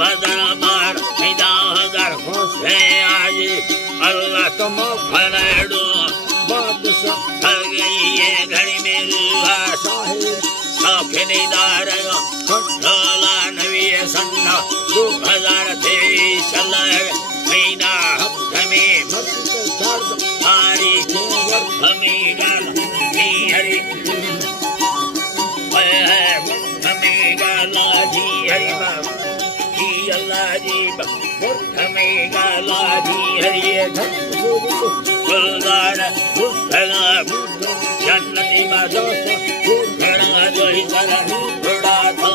बदर मार मिदागर है आज अल्लाह तुम फरेडो बात सब कर गई है घड़ी मेरी शाहिद साखने दार खटला नवी सन्ना 2023 महीना हमें तारीख हमें गाल हरी हमें गाला जी हरी अल्लाह जी हमें गाला जी हरी गुलदार जन्नती मदो घड़ा जो ही तरह उड़ा था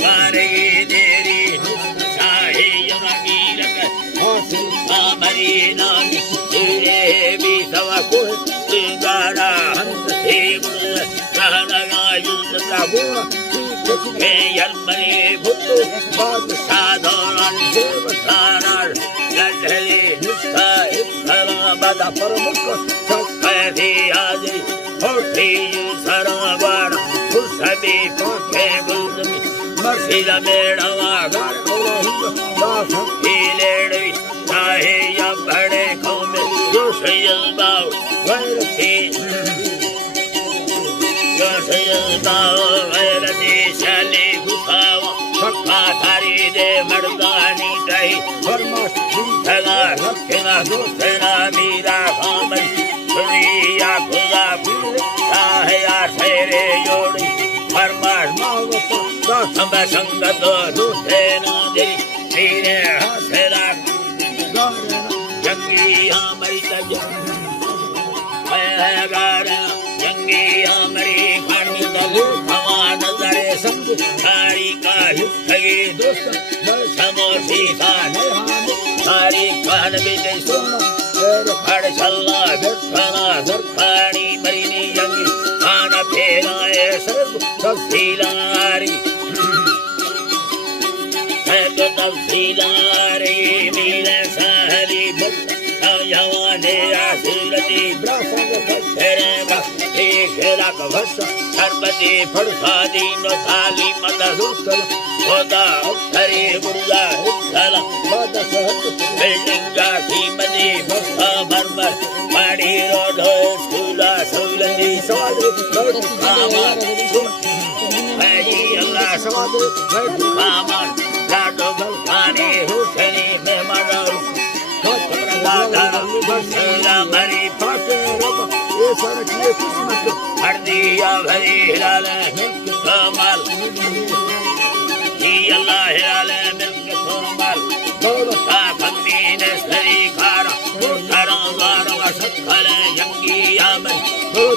गारे तेरी शाही जमीर हमारी नामी तेरे भी सवा को गारा हंस हे गुल रहना युद्ध लागूना हे यलमरे भुट्टो बादशाह दौरान देवतारार लड़ले निष्ठा इतना बड़ा प्रमुख सकते आज होठी सरावार खुशबी पंखे गुलमी मर्सिला मेड़वा दास लेड़ी चाहे या बड़े कौमे जोशयल बाव वैरती जोशयल बाव वैरती शाली गुफावा सक्का थारी दे मर्दानी दही फरमाश थला रखना दोस्तना मीरा खामई सुनिया खुदा चाहे या ठहरे जोड़ी फरमाश मावता दासम संगत दोस्तना दे तेरे हाथला जंगी हमारी तजन है गारा जंगी हमारी खानी दबू हवा नजरे संग सारी का लगे दोस्त समोसी था सारी कान भी दे सुनो फड़ छल्ला धरना धरखानी मरीनी जंगी खाना फेराए सब तफसीलारी तो तफसीलारी मिले सहरी भक्त जवाने आसिलती ब्रासंग खतरेगा खेला कवस सरबती फड़सादी नसाली मदहुसल होदा हरी बुर्जा हिस्सला बादशहत बिल्डिंगा कीमती बस्ता भरमर पाड़ी रोड स्कूला सौलती सवादरी आमार जी अल्लाह सवादरी आमार लाडो गलखानी हुसैनी मेहमानों मरी फाटे रब ये सड़क ये किस्मत हर दिया भरी हिलाल कमाल जी अल्लाह हिलाल मिलके सोमाल दौलता खमीन सरी खारा उठरा वार वशखल जंगी आमन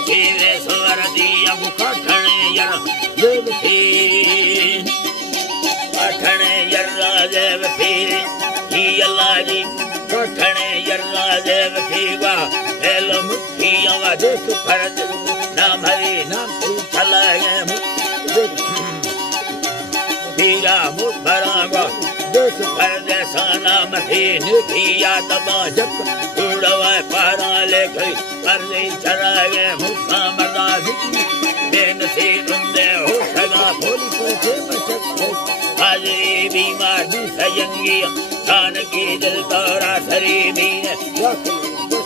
चीरे सवर दिया बुखटने यर देवती पठने यर्रा देवती जी अल्लाह जी कठने यर्रा देवती वा एलो मुठी आवाज फरद नाम हरि नाम चलाए हीरा मुखरागा देश फरद साना मथी निकिया दबा जक उड़वा पारा लेखई करले चराए मुखा मरदा बेन से रुंदे हो सगा भोली पे मचक हाजरी बीमार भी सयंगी कान की दिल तोरा सरी बीन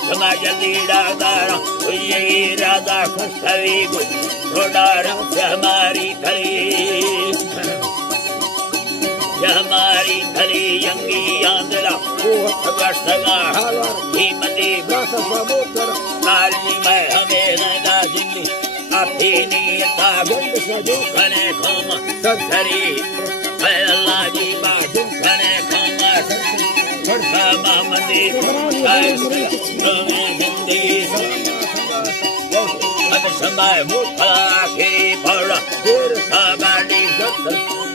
समाज लीड़ा दारा यही राधा खुशवी गुल थोड़ा रंग से हमारी थली यंगी आंदला सगा कीमती काली में हमें नैना जिंदगी अपनी ताबुल सजो खने खामा सरी अल्लाह जी बाजू खने खामा फरसा मामदी जिंदगी अब समय मुखा के पड़ा फिर साबानी गत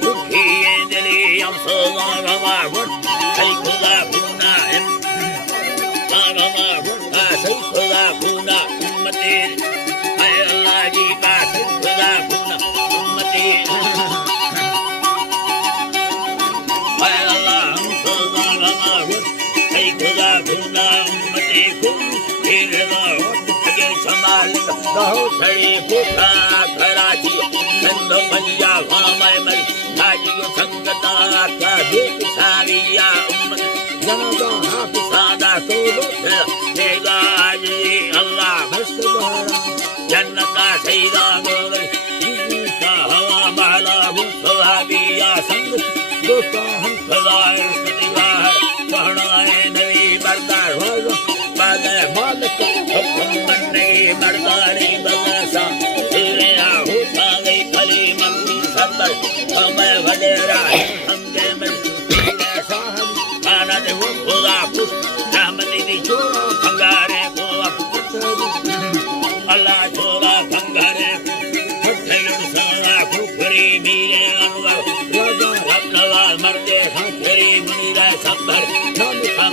दुखी दिली हम सोगा गवा गुट सही खुदा गुना है गवा गुट सही खुदा गुना उम्मती अल्लाह जी बात खुदा गुना उम्मती अल्लाह हम सोगा गवा गुट सही खुदा गुना उम्मती गुन फिर संभाल कहो छड़ी भूखा कराची संदो भैया वामाय मरी साजियो संगता का देख अल्लाह मस्त जन्नत का सईदा गोगल का हवा महला सुहाबिया संग दोस्तों हम सदाए सतीवार पढ़ाए नबी बरदार हो बादे मालिक हुक्म बनने मर्दारी बदसा तेरे होता गई खली मंदी सबर हमें वडेरा हमके में साहब खाना दे वो खुदा पुष्ट रहमती दी छोड़ो भंगारे को अल्लाह छोड़ा भंगारे खुखरी मीरे अनवर अपनवाल मर्दे खुखरी मुनीरा सबर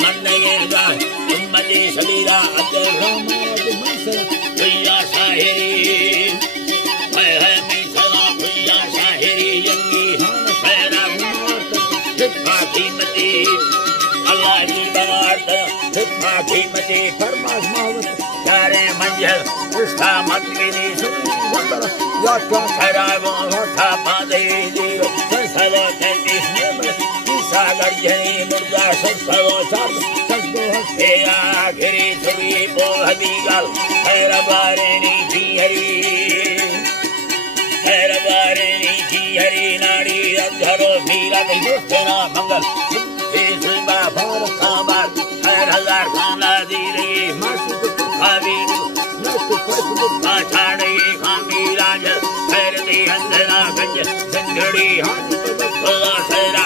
मन्ने गाय उम्मती सबीरा अब्दुल रहमान भैया शाहिरी है मिसला भैया शाहिरी यंगी पैरा कीमती अल्लाह की बात कीमती फरमाश मोहब्बत प्यारे मंजर उसका मत गिनी सुन याद का खराब होता पादे जीव संसलो तैतीस सागर जनी मुर्दा संसलो सब ससगो हस्ते आखिरी छुरी बोहदी गल खैर बारेनी जी हरी नाड़ी अधरो मीरा के दोस्तना मंगल सुबह भोर काबार खैर हजार खाना दी रही मासूक खावी नष्ट फसद पाछाड़े खामी राज खैर दी अंधना गंज संगड़ी हाथ तो बखला सैरा